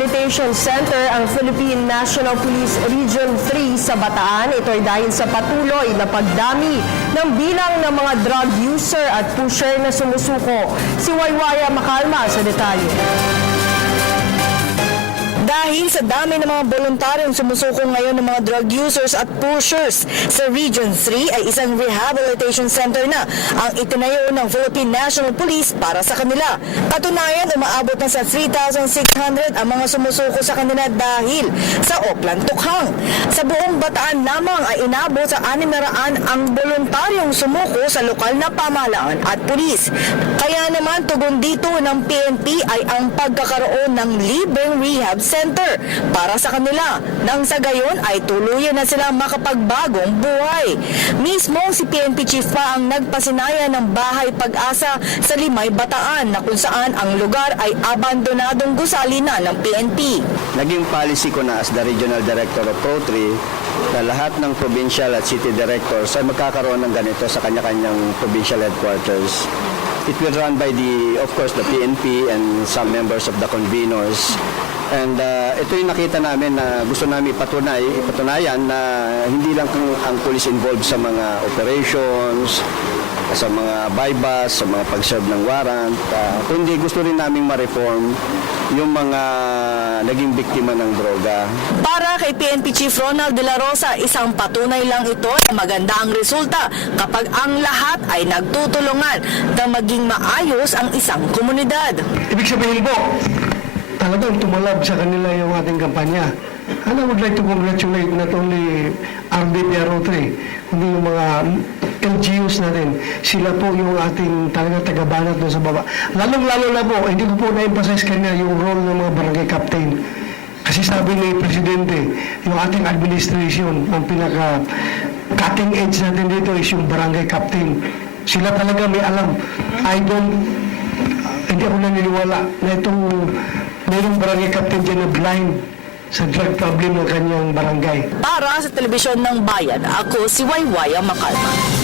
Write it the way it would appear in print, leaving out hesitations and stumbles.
Rehabilitation Center ang Philippine National Police Region 3 sa Bataan. Ito ay dahil sa patuloy na pagdami ng bilang ng mga drug user at pusher na sumusuko. Si Waywaya Makalma sa detalye. Dahil sa dami ng mga voluntaryong sumusuko ngayon ng mga drug users at pushers sa Region 3 ay isang rehabilitation center na ang itinayo ng Philippine National Police para sa kanila. Katunayan, umaabot na sa 3,600 ang mga sumusuko sa kanila dahil sa Oplan Tukhang. Sa buong Bataan lamang ay inabot sa 600 ang voluntaryong sumuko sa lokal na pamahalaan at pulis. Kaya naman tugon dito ng PNP ay ang pagkakaroon ng libreng rehab center para sa kanila nang sa gayon ay tuluyan na silang makapagbagong buhay. Mismo si PNP Chief pa ang nagpasinaya ng Bahay Pag-asa sa Limay, Bataan na kung saan ang lugar ay abandonadong gusali na ng PNP. Naging policy ko na as the Regional Director of Pro3 na lahat ng provincial at city directors ay magkakaroon ng ganito sa kanya-kanyang provincial headquarters. It will run by of course, the PNP and some members of the conveners. And ito yung nakita namin na gusto namin ipatunayan na hindi lang ang police involved sa mga operations, sa mga bypass, sa mga pag-serve ng warrant, kundi gusto rin naming ma-reform yung mga naging biktima ng droga. Para kay PNP Chief Ronald De La Rosa, isang patunay lang ito na maganda ang resulta kapag ang lahat ay nagtutulungan na maging maayos ang isang komunidad. Ibig sabihin po, talagang tumalab sa kanila yung ating kampanya. And I would like to congratulate not only RDPRO3, kundi yung mga LGUs natin. Sila po yung ating talagang tagabanat doon sa baba. Lalong-lalo na po, hindi ko po na-emphasize kanina yung role ng mga barangay captain. Kasi sabi ni Presidente, yung ating administration, ang pinaka-cutting edge natin dito is yung barangay captain. Sila talaga may alam. Hindi ako naniniwala na itong mayroong barangay captain dyan na blind sa drug problem ng kanyang barangay. Para sa Telebisyon ng Bayan, ako si Waywaya Makalma.